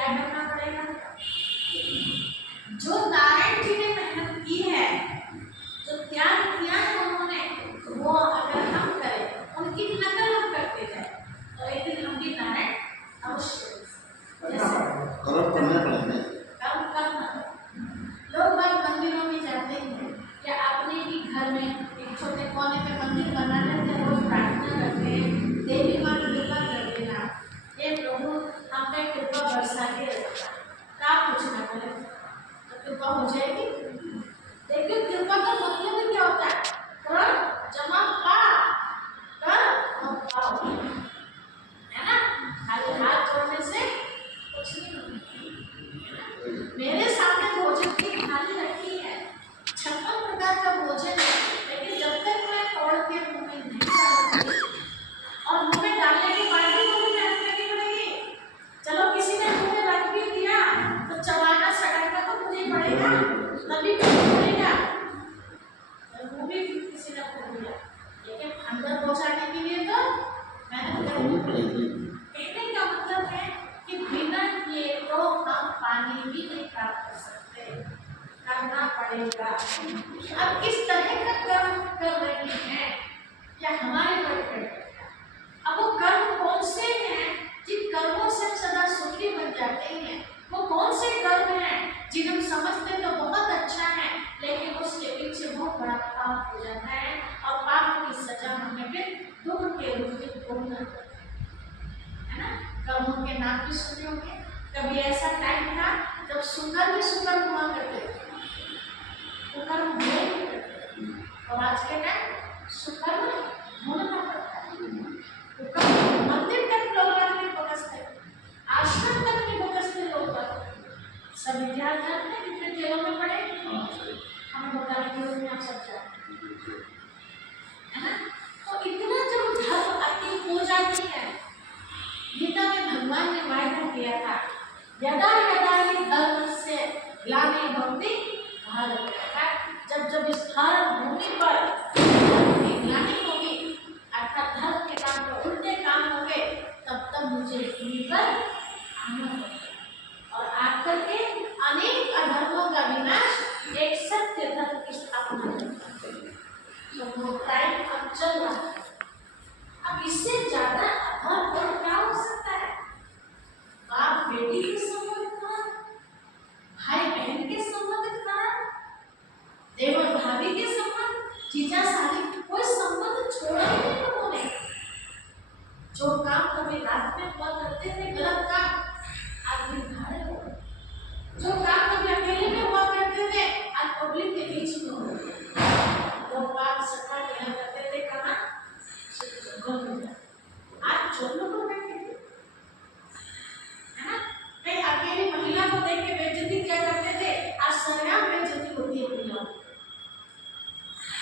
क्या करना पड़ेगा? जो नारायण जी ने मेहनत की है, जो त्याग किया है उन्होंने, वो अगर हम करें, उनकी नकल हम करते जाए, तो एक दिन हम भी नारायण अवश्य कर्म करना पड़ेगा। कर्म करना। लोग बाग मंदिरों में जाते हैं या अपने ही घर में एक छोटे कोने में मंदिर बना लेते हैं, रोज प्रार्थना करते हैं, देवी माँ की कृपा कर देना, ये प्रभु हम पे कृपा बरसा के रखना, क्या कुछ ना करें तो कृपा हो जाएगी। देखिए कृपा का मतलब ही क्या होता है? कर जमा पाप, कर और पाओ, है ना? खाली हाथ जोड़ने से कुछ नहीं होता। मेरे सामने भोजन की थाली रखी है, 56 प्रकार का भोजन है, लेकिन जब तक मैं तोड़ के मुंह में नहीं डालूंगी, और मुंह में डालने के बाद भी मुझे मेहनत करनी पड़ेगी। चलो किसी ने मुंह में रख भी दिया तो चबाना सड़कना तो मुझे ही पड़ेगा, तभी पड़ेगा। मुंह भी किसी ने खोल दिया, लेकिन अंदर पहुंचाने के लिए तो मेहनत करनी पड़ेगी। कहने का मतलब है कि बिना किए तो हम पानी भी नहीं प्राप्त कर सकते, करना पड़ेगा। अब किस तरह का कर्म कर रहे हैं या हमारे पर, अब वो कर्म कौन से हैं जिन कर्मों से हम सदा सुखी बन जाते हैं? वो कौन से कर्म हैं जिन हम समझते तो बहुत अच्छा है, लेकिन उसके पीछे बहुत बड़ा पाप हो जाता है और पाप की सजा हमें फिर दुख के रूप में भोगना पड़ता है ना? कर्मों के नाम भी सुने होंगे। कभी ऐसा टाइम था जब सुकर भी सुकर हुआ करते थे, वो कर्म हुए नहीं करते, और आज के टाइम सुकर ढूंढना पड़ता है। मंदिर तक लोग नहीं पकड़ते, आश्रम तक नहीं पकड़ते लोग। सब विद्यार्थी जानते हैं कितने जेलों में पड़े, हमें बताने की जरूरत नहीं, आप सब जानते हैं ना? तो इतना जब धर्म अति हो जाती है, गीता में भगवान ने वायदा किया था, यदा यदा ही धर्म से ग्लानि भवति भारत, जब जब इस भारत भूमि पर धर्म की ग्लानि होगी, अर्थात धर्म के काम पर उल्टे काम होंगे, तब तब मुझे भूमि पर आना होगा और आकर के अनेक अधर्मों का विनाश, एक सत्य धर्म की स्थापना करेगा। तो वो टाइम अब चल रहा है। अब इससे ज्यादा अधर्म और क्या हो सकता है? बाप बेटी के संबंध खराब, भाई बहन के संबंध खराब, देवर भाभी के संबंध, जीजा साली, कोई संबंध छोड़ा ही नहीं लोगों ने। जो काम कभी रात में हुआ करते थे गलत काम, आज भी घाड़े हो गए। जो काम कभी अकेले में हुआ करते थे, आज पब्लिक के बीच में हो गए। वो बात सत्ता किया करते थे कहाँ? आज जो लोगों में है ना? कहीं अकेली महिला को देख के बेइज्जती किया करते थे, आज सरकार बेइज्जती होती है महिला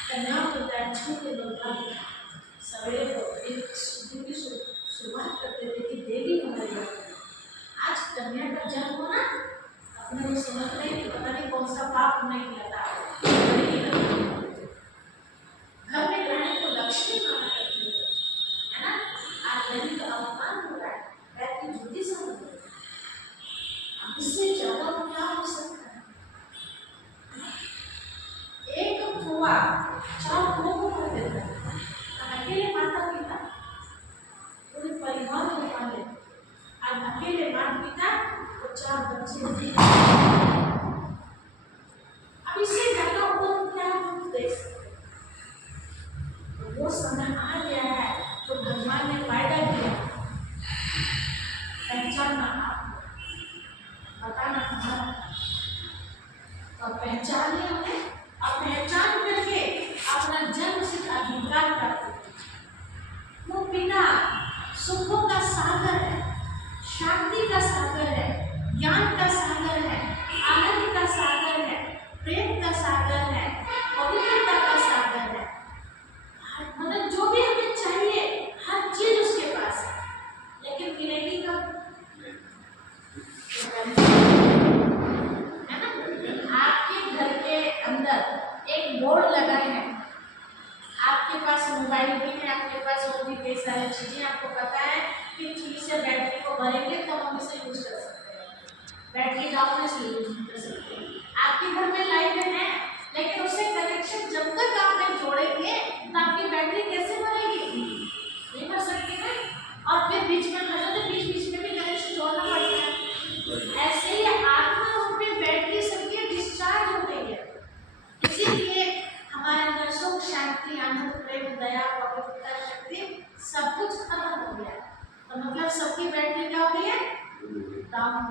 कन्या को छू के लोग सवेरे को एक दिन की शुरुआत करते थे कि देवी हमारी। आज कन्या का जन्म होना अपने को समझ रहे कि पता नहीं कौन सा पाप हमने किया था। घर में रहने को लक्ष्मी माना करते थे, है ना? आज लड़की का अपमान हो रहा है, पैर की जूती समझ रहे। इससे ज्यादा क्या हो सकता है? एक कुआ 4 कुओं को भर देता है, अकेले माता पिता पूरे परिवार को पाले, आज अकेले माता पिता और 4 बच्चे। अब इससे ज्यादा ऊपर क्या हम देख सकते? तो वो समय आ गया है तो भगवान ने वायदा किया, पहचानना आप, बताना हमारा, तो पहचान लिया हमने, अब पहचान करके अपना जन्म सिद्ध अधिकार प्राप्त। वो पिता सुखों का सागर है, शांति का सागर है, ज्ञान का सागर है, आनंद का सागर है, प्रेम का सागर है, पवित्रता का सागर है। मतलब जो भी हमें चाहिए हर चीज उसके पास है, लेकिन मिलेगी कब? है ना? आपके घर के अंदर एक बोर्ड लगा है, आपके पास मोबाइल भी है, आपके पास और भी कई सारी चीजें, आपको पता है कि ठीक से बैटरी को भरेंगे तो हम इसे यूज कर सकते हैं। बैटरी डाउन है इसलिए यूज नहीं कर सकते। आपके घर में लाइट है लेकिन उससे कनेक्शन जब तक आप नहीं जोड़ेंगे तो आपकी बैटरी कैसे बनेगी? नहीं कर सकते ना। और फिर बीच में बीच में भी कनेक्शन जोड़ना पड़ता है। ऐसे ही आत्मा रूप में बैटरी सबकी डिस्चार्ज हो गई है, इसीलिए हमारे अंदर सुख शांति आनंद प्रेम दया पवित्रता शक्ति सब कुछ खत्म हो गया। तो मतलब सबकी बैटरी क्या हो गई है? डाउन।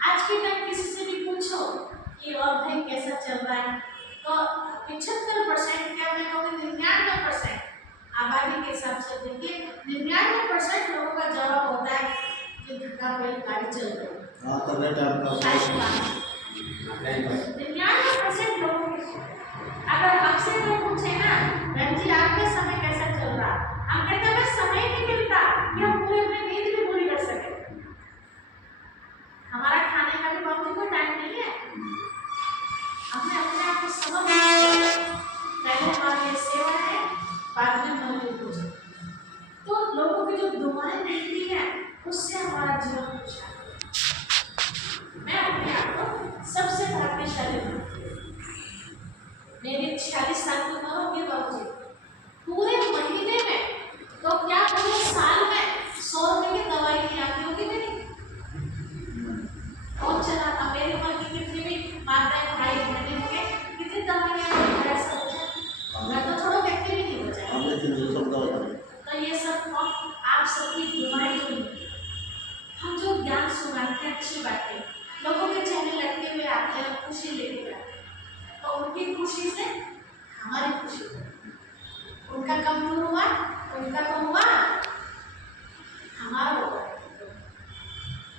आज के टाइम किसी से भी पूछो कि और भाई कैसा चल रहा है, तो 75% क्या मैं कहूँगी 99% आबादी के हिसाब से देखिए 99% लोगों का जवाब होता है कि धक्का पे गाड़ी चल रही है। हाँ तो बेटा आपका 99% लोगों के, अगर आपसे कोई पूछे ना बहन जी आपका समय कैसा चल रहा, हम कहते हैं बस समय नहीं मिलता कि हम पूरे अपनी नींद भी पूरी कर सके। हमारा खाने का भी बहुत कोई टाइम नहीं है। हमने अपने आप को समझ लिया पहले हमारी ये सेवा है, बाद में मंदिर पूजा। तो लोगों की जो दुआएं मिलती है उससे हमारा जीवन खुशहाल है। मैं अपने आप को सबसे भाग्यशाली मानती हूँ। मेरी 46 साल की उम्र होगी बाबूजी, पूरे महीने में तो क्या पूरे साल में 100 रुपए की दवाई नहीं आती होगी मेरी। कौन चलाता? मेरी उम्र की कितनी भी माताएं भाई बहनें होंगे, कितनी दवाइयाँ ऐसा हो जाए, मैं तो थोड़ा व्यक्ति भी नहीं बचा। तो ये सब आप सबकी दुआएं जो हम जो ज्ञान सुनाते हैं अच्छी बातें लोगों के चेहरे लगते हुए आते हैं, खुशी लेके जाते हैं, तो उनकी खुशी से हमारी खुशी हो। उनका कम दूर हुआ, उनका तो हुआ, हमारा होगा,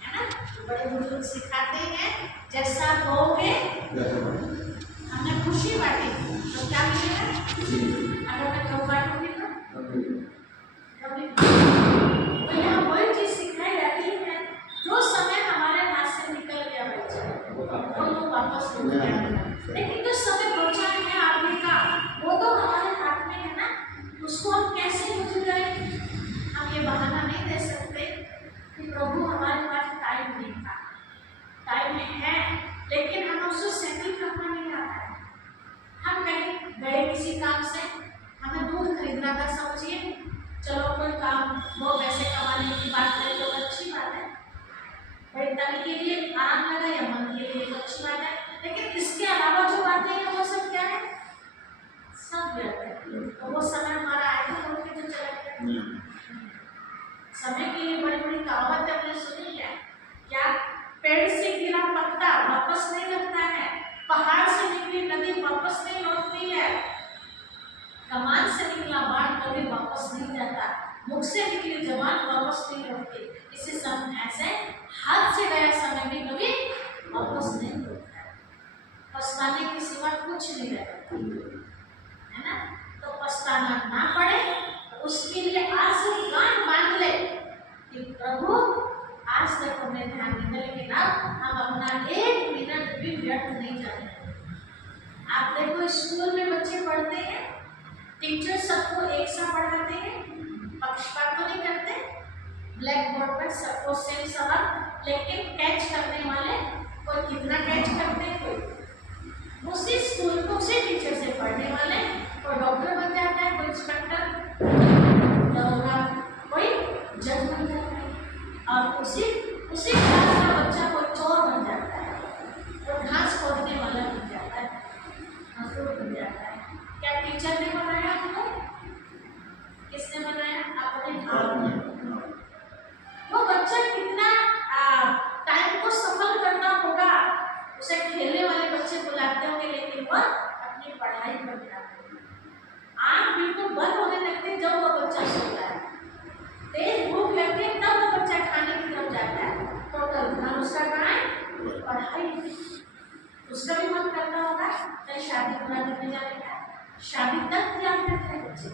है ना। बड़े बुजुर्ग सिखाते हैं जैसा बोओगे हमने खुशी बांटी तो क्या मिलेगा। अगर मैं कम बांटूंगी तो कभी तो यहाँ वही चीज सिखाई जाती है, जो समय हमारे हाथ से निकल गया बच्चा वो वापस नहीं आएगा, लेकिन जो समय बचा है आगे का वो तो हमारे हाथ में है ना, उसको हम कैसे यूज करें। हम ये बहाना नहीं दे सकते कि प्रभु हमारे पास टाइम नहीं था। टाइम है लेकिन हम उसको सेटल करना नहीं आता है। हम कहीं गए किसी काम से, हमें दूध खरीदना था, समझिए चलो कोई काम वो पैसे कमाने की बात करें तो अच्छी बात है, भाई तन के लिए आराम लगा या मन के लिए तो अच्छी बात है, लेकिन इसके अलावा जो बातें हैं वो सब क्या है, सब व्यर्थ है। तो वो समय हमारा आएगा तो फिर तो चला गया। समय के लिए बड़ी बड़ी कहावत हमने सुनी है, क्या पेड़ से गिरा पत्ता वापस नहीं लगता है, पहाड़ से निकली नदी वापस नहीं लौटती है, कमान से निकला बाण कभी वापस नहीं जाता, मुख से निकली जबान वापस नहीं लौटती। इसी समय ऐसे हाथ से गया समय भी कभी वापस नहीं लौटता है। पछताने के सिवा कुछ नहीं रहता है ना। तो पछताना ना पड़े तो उसके लिए आज से गांठ बांध ले कि प्रभु आज तक हमने ध्यान दिया लेकिन अब हम अपना 1 मिनट भी व्यर्थ नहीं जाने। आप देखो स्कूल में बच्चे पढ़ते हैं, टीचर सबको एक सा पढ़ाते हैं, पक्षपात तो नहीं करते, ब्लैक बोर्ड पर सबको सेम सवाल, लेकिन कैच करने वाले कोई कितना कैच करते हैं, कोई उसी स्कूल को उसी टीचर से पढ़ने वाले कोई डॉक्टर बन जाता है, कोई इंस्पेक्टर, कोई जज बन जाता है, और उसी क्लास का बच्चा कोई चोर बन जाता है, कोई घास खोदने वाला बन जाता है, मजदूर बन जाता है। क्या टीचर ने बनाया हमको? किसने बनाया? अपने आप ने। वो बच्चा कितना टाइम को सफल करना होगा, उसे खेलने वाले बच्चे बुलाते होंगे लेकिन वह अपनी पढ़ाई पर ध्यान देते। आँख बिल्कुल बंद होने लगती है जब वो बच्चा सोता है, तेज भूख लगती है तब वो बच्चा खाने की तरफ जाता है, टोटल ध्यान उसका कहाँ है? पढ़ाई। उसका भी मन करता होगा कहीं शादी पूरा करने जाने का, शादी तक ध्यान रखते हैं बच्चे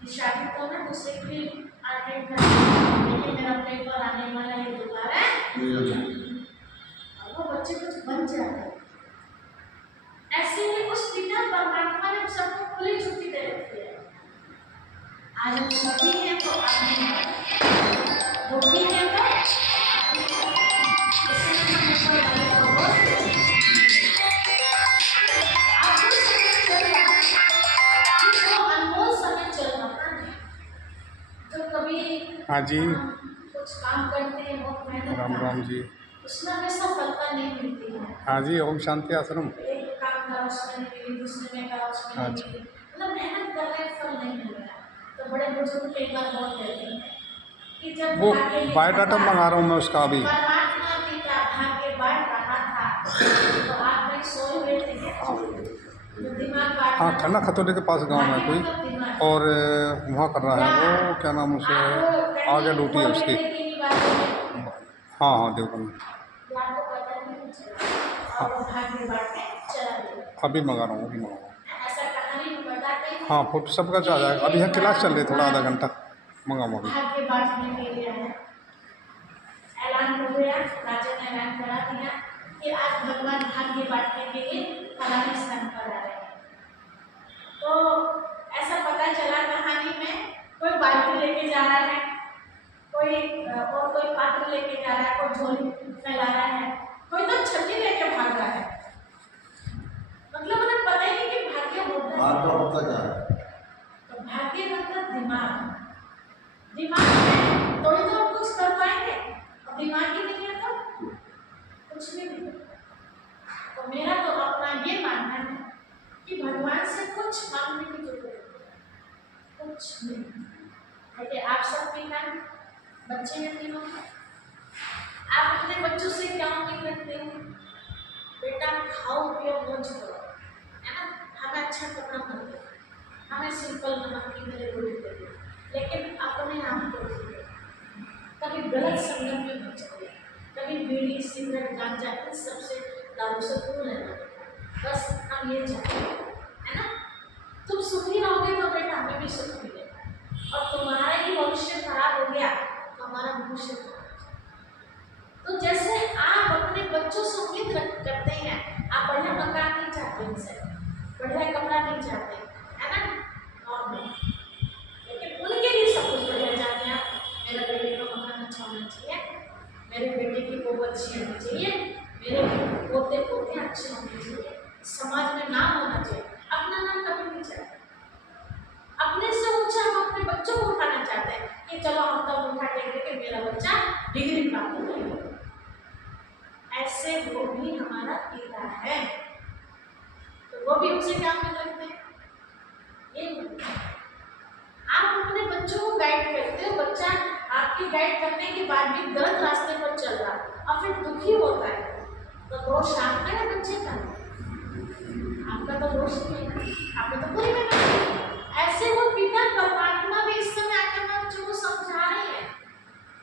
कि शादी तो मैं दूसरे के लिए अटेंड कर, लेकिन मेरा पेपर आने वाला है दोबारा, और वो बच्चे कुछ बन जाते हैं। ऐसे ही उस पिता परमात्मा ने सबको खुली छुट्टी दे रखी है। आज हम सभी हैं तो आदमी दुखी है तो जी, कुछ काम करते हैं, बहुत मेहनत राम करते राम हैं, जी। उसमें हमें सफलता नहीं मिलती है। हाँ जी, ओम शांति आश्रम। एक काम करा उसमें नहीं मिली, दूसरे में करा उसमें नहीं अच्छा। मिली, मतलब मेहनत कर रहे हैं, फल नहीं मिल रहा है। तो बड़े बुजुर्ग एक बार बहुत कहते हैं कि जब वो भाग्य लिखा बायोडाटा था, मंगा रहा हूँ मैं उसका अभी। परमात्मा पिता भाग्य बांट रहा था, तो आप नहीं सोए हुए थे क्या? जो दिमाग बांट हाँ, रहा खन्ना था, खतौली के पास गांव है भाग्य कोई, मतलब दिमाग। और वहाँ कर रहा है वो, क्या नाम उसे, आप आगे कहीं ड्यूटी है बोल उसकी। रहे थे कि नहीं बात में, हाँ हाँ, देवबंद। ये आपको पता नहीं चला, हाँ, और वो भाग्य बांट के चला गया। अभी मंगा रहा हूँ, अभी मंगा रहा हूँ। ऐसा कहानी में बताते हैं हाँ, फोटो सबका आ जाएगा। अभी यहाँ क्लास चल रही है, थोड़ा आधा घंटा मंगाऊँ अभी। भाग्य बांटने के लिए है, ऐलान हो गया, राजा ने ऐलान करा दिया कि आज भगवान भाग्य बांटने के लिए फलाने स्थान पर आ रहे हैं। तो ऐसा पता चला कहानी में, कोई बाल्टी लेके जा रहा है, कोई और कोई पात्र लेके जा रहा है, कोई झोली फैला रहा है, कोई तो छतरी लेके भाग रहा है। मतलब उन्हें पता ही नहीं कि भाग्य होता है। आपका होता क्या है? तो भाग्य मतलब दिमाग, दिमाग है तो ही तो आप कुछ कर पाएंगे, और दिमाग ही नहीं है तो कुछ भी नहीं। तो मेरा तो अपना ये मानना है कि भगवान से कुछ मांगने की जरूरत नहीं, कुछ नहीं। देखिए आप सब पिता बच्चे हैं तीनों, आप अपने बच्चों से क्या उम्मीद रखते हैं? बेटा खाओ पियो मौज करो, है ना, हमें अच्छा कपड़ा मत दो, हमें सिंपल नमक की मेरे रोटी दे दो, लेकिन अपने आप को कभी गलत संगत में मत जाइए, कभी बीड़ी सिगरेट गांजा इन सबसे दारू से दूर रहना। बस हम ये चाहते हैं, है ना, तुम सुखी रहोगे तो बेटा हमें भी सुख मिलेगा, और तुम्हारा ही भविष्य खराब हो गया तो हमारा भविष्य खराब। तो जैसे आप अपने बच्चों से उम्मीद करते हैं, आप बढ़िया मकान नहीं चाहते उनसे, बढ़िया कपड़ा नहीं चाहते, है ना, नॉर्मल, लेकिन उनके लिए सब कुछ बढ़िया चाहते हैं। मेरे बेटे का मकान अच्छा होना चाहिए, मेरे बेटे की बहू अच्छी होनी चाहिए, मेरे पोते पोते अच्छे होने चाहिए, समाज में नाम होना चाहिए। अपना नाम कभी नहीं चाहते, अपने से ऊंचा हम अपने बच्चों को उठाना चाहते हैं कि चलो हम तो उठा देंगे कि मेरा बच्चा डिग्री प्राप्त करेगा। ऐसे वो भी हमारा पिता है, तो वो भी उसे क्या उम्मीद रखते हैं? ये आप अपने बच्चों को गाइड करते हो, बच्चा आपकी गाइड करने के बाद भी गलत रास्ते पर चल रहा और फिर दुखी होता है, तो दोष आपका है बच्चे का? आपका तो दोष नहीं है, आपने तो पूरी मेहनत की। ऐसे वो पिता परमात्मा भी इस समय आकर बच्चों को समझा रहे हैं,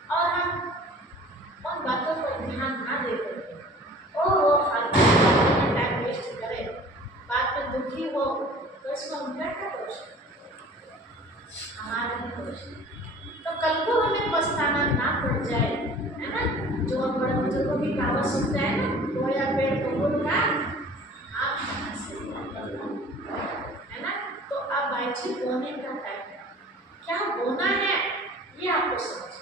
और हम उन बातों पर ध्यान ना देते और वो फालतू में टाइम वेस्ट करे, बाद में दुखी हो, तो इसमें उनका क्या दोष है? हमारा ही दोष है। तो कल को हमें पछताना ना पड़ जाए, है ना, जो हम बड़े बुजुर्गों की कहावत सुनते हैं ना, बोया पेड़ बबूल का आप कहाँ से, है ना। तो अब भाई जी बोने का टाइम है, क्या बोना है ये आपको समझ,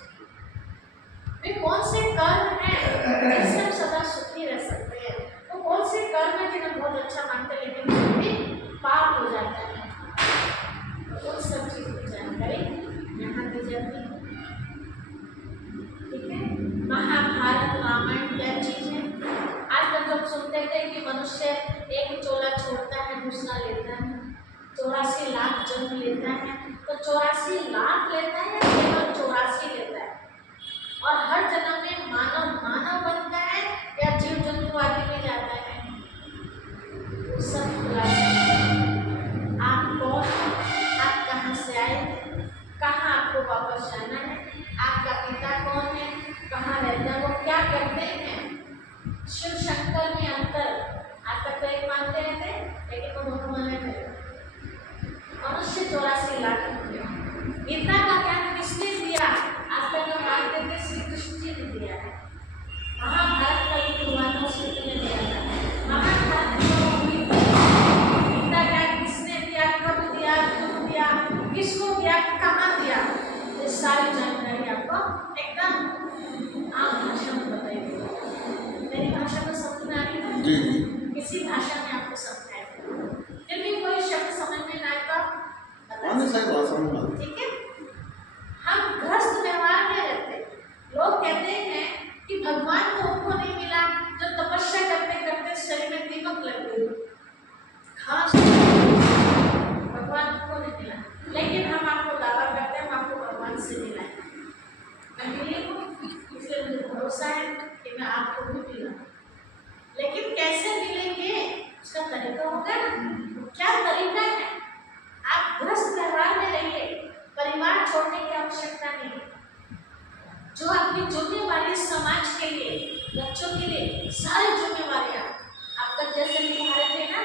वे कौन से कर्म हैं जिनसे हम सदा सुखी रह सकते हैं, वो कौन से कर्म हैं जिन्हें बहुत अच्छा मानते हैं लेकिन भी पाप हो जाता है, तो उन सब चीज़ों की जानकारी यहाँ दी जाती है। ठीक है, महाभारत रामायण क्या चीज़ है? आज तक हम सुनते थे कि मनुष्य एक चोला छोड़ता है दूसरा लेता है, 84 लाख जन्म लेता है, तो 84 लाख लेता है या केवल 84 लेता है? और हर जन्म में मानव मानव बनता है या जीव जंतु आदि में जाता है? सब आप कौन, आप कहाँ से आए, कहाँ आपको वापस जाना है, आपका पिता कौन है, कहाँ रहता है, वो क्या करते हैं? शिव शंकर में अंतर आज तक तो एक मानते रहते, लेकिन वो दोनों माने थे। मनुष्य 84 लाख होते हैं। गीता का ज्ञान किसने दिया? आज तक हम मानते थे श्री कृष्ण जी ने दिया है। महाभारत का युद्ध हुआ था, श्री कृष्ण ने दिया था। महाभारत हुई, गीता ज्ञान किसने दिया, कब दिया, क्यों दिया, किसको दिया, कहाँ दिया, ये सारी जानकारी आपको एकदम आम भाषा में बताइए। मेरी भाषा में समझ में आ रही है? जी। किसी भाषा में आपको समझाएगा, यदि कोई शब्द समझ में ना आए तो सही बात समझ में। ठीक है, हम गृहस्थ व्यवहार में भरोसा है कि मैं आपको भी पिलाऊं, लेकिन कैसे मिलेंगे उसका तरीका होगा ना। तो क्या तरीका है? आप गृहस्थ व्यवहार में रहिए, परिवार छोड़ने की आवश्यकता नहीं है। जो आपकी जिम्मेवारी समाज के लिए, बच्चों के लिए, सारी जिम्मेवारियां आप तक जैसे निभा रहे थे ना,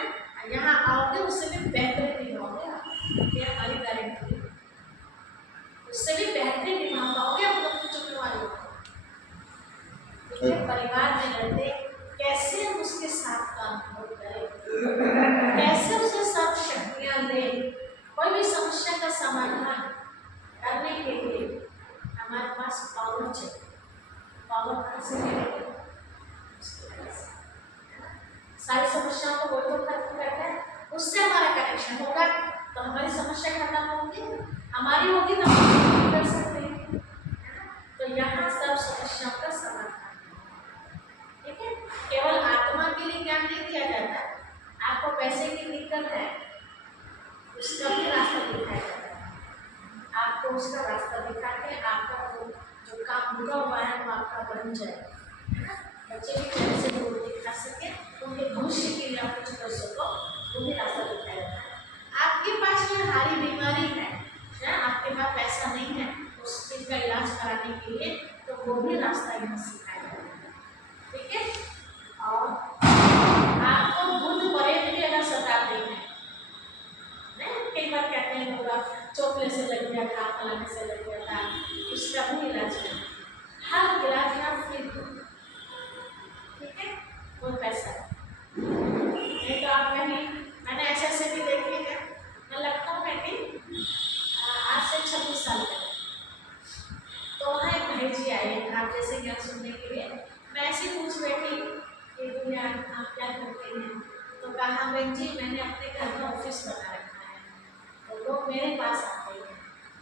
यहाँ आओगे उससे भी बेहतर निभाओगे आप। ये हमारी गारंटी है, उससे भी बेहतर निभा पाओगे आप अपनी जिम्मेवारियों को। परिवार में रहते कैसे हम उसके साथ काम करें, कैसे उसे सब शक्तियां दें, कोई भी समस्या का समाधान करने के लिए हमारे पास पावर चाहिए। पावर कहाँ से मिलेगी? सारी समस्याओं को वो तो खत्म करता है, उससे हमारा कनेक्शन होगा तो हमारी समस्या खत्म होगी, हमारी होगी तो हम कर सकते हैं। तो यहाँ सब समस्याओं का समाधान, ठीक है। केवल आत्मा के लिए ज्ञान नहीं दिया जाता, आपको पैसे की दिक्कत है उसका भी रास्ता दिखाया जाता है। आपको उसका रास्ता दिखा के आपका जो काम रुका हुआ है वो आपका बन जाए, बच्चे भी कैसे दूर दिखा सके, उनके भविष्य के लिए आप कुछ कर सको, वो भी रास्ता दिखाया जाता है। आपके पास ये हारी बीमारी है, आपके पास पैसा नहीं है उस चीज का इलाज कराने के लिए, तो वो भी रास्ता यहाँ सिखाया जाता है, ठीक है। और आपको बुद्ध परेड भी अगर सताते हैं, कई बार कहते हैं लोग चोपड़े से लग गया था, फलाने से लग गया था, उसका भी इलाज है, हर इलाज यहाँ फ्री हो, ठीक है, कोई पैसा नहीं। तो आप कहीं, मैंने ऐसे भी देखे हैं, मैं लखनऊ में थी आज से 26 साल पहले, तो वहाँ एक भाई जी आए आप जैसे ज्ञान सुनने के लिए। मैं ऐसे पूछ बैठी कि भैया आप क्या करते हैं, तो कहा बहन जी मैंने अपने घर में ऑफिस बना रखा है, तो लोग मेरे पास आते हैं।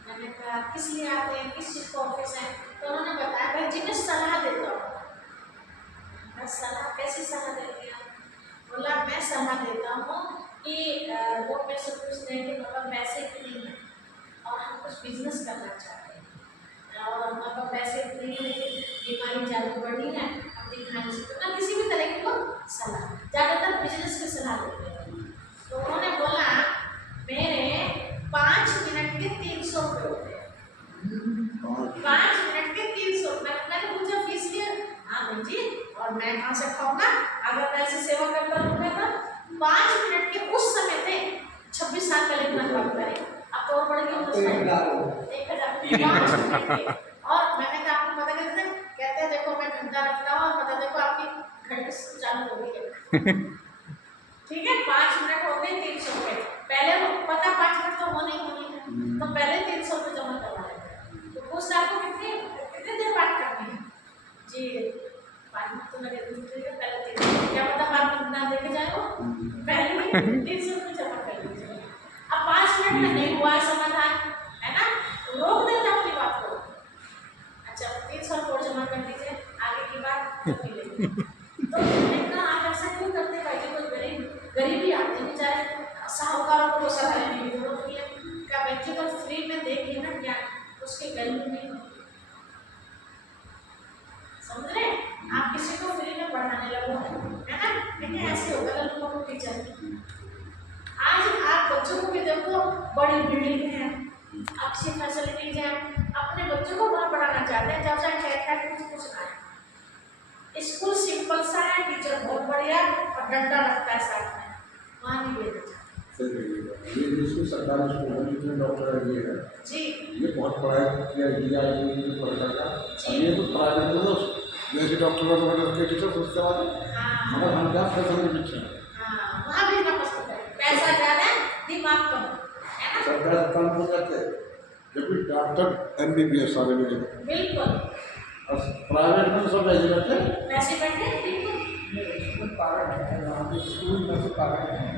मैंने कहा किस लिए आते हैं, किस चीज़ का ऑफिस है, तो उन्होंने बताया बहन जी मैं सलाह देता हूँ। सलाह कैसी सलाह देते हैं? बोला मैं सलाह देता हूँ कि लोग मेरे से पूछते हैं कि मतलब पैसे नहीं है और हम कुछ बिजनेस करना चाहते हैं और मतलब पैसे नहीं है लेकिन बीमारी ज़्यादा बढ़ी है, हम दिखाने से तो किसी भी तरह की वो सलाह, ज़्यादातर बिजनेस की सलाह देते हैं। तो उन्होंने बोला मेरे 5 मिनट के 300 रुपये होते हैं, 5 मिनट के 300। मैंने पूछा फीस क्या? हाँ बहन जी, और मैं कहाँ से खाऊंगा अगर मैं ऐसे सेवा करता रहूँगा तो। 5 मिनट के उस समय थे, 26 साल पहले की बात करें, अब तो और बढ़ गया 1,000। 5 मिनट के, और मैंने कहा आपको पता कैसे? कहते हैं देखो मैं घंटा रखता हूँ और पता देखो आपकी घंटे चालू हो गई है, ठीक है। 5 मिनट हो गए 300 रुपये, पहले पता 5 मिनट तो होने ही होनी है, तो पहले 300 रुपये जमा करवा लेते। तो पूछ आपको कितनी देर बात करनी है जी? 5 मिनट तो लगे, पहले 300, क्या पता 5 मिनट ना देखे जाए वो, पहले 300 रुपये जमा कर लीजिए। अब 5 मिनट में नहीं हुआ समाधान, है ना, रोक देता अपनी बात को। अच्छा 300 रुपये जमा कर दीजिए, आगे की बात तो मिलेगी। तो मैंने कहा आप ऐसा क्यों करते भाई जी, कोई गरीबी आते भी जाए, साहूकारों को सलाह लेने की जरूरत नहीं है, क्या बच्चे को फ्री में देंगे ना ज्ञान, उसकी गरीबी नहीं होती, समझ रहे? आप किसी को फ्री में पढ़ाने लगो, है ना, लेकिन ऐसे होगा लोगों को टीचर। आज आप बच्चों को भी देखो, बड़ी बिल्डिंग है, अच्छी फैसिलिटीज है, अपने बच्चों को वहाँ पढ़ाना चाहते हैं, जब से खैर कुछ ना है, स्कूल सिंपल सा है, टीचर बहुत बढ़िया और डंडा रखता है साथ में, वहाँ नहीं भेजना चाहते। ये जिसको सरकारी स्कूल में जितने डॉक्टर ये है जी, ये बहुत पढ़ाई किया दिया पढ़ता था, ये तो प्राइवेट में जैसे डॉक्टर वगैरह के टीचर सोचते वाले मगर हम क्या फैसिलिटी पीछे वहाँ भेजना पसंद है, पैसा ज़्यादा दिमाग कम, है ना। सरकार काम को करते हैं जबकि डॉक्टर MBBS सारे मिले बिल्कुल, और प्राइवेट में सब ऐसे रहते हैं, पैसे बैठे बिल्कुल। स्कूल पागल है, वहाँ पे स्कूल में तो पागल है।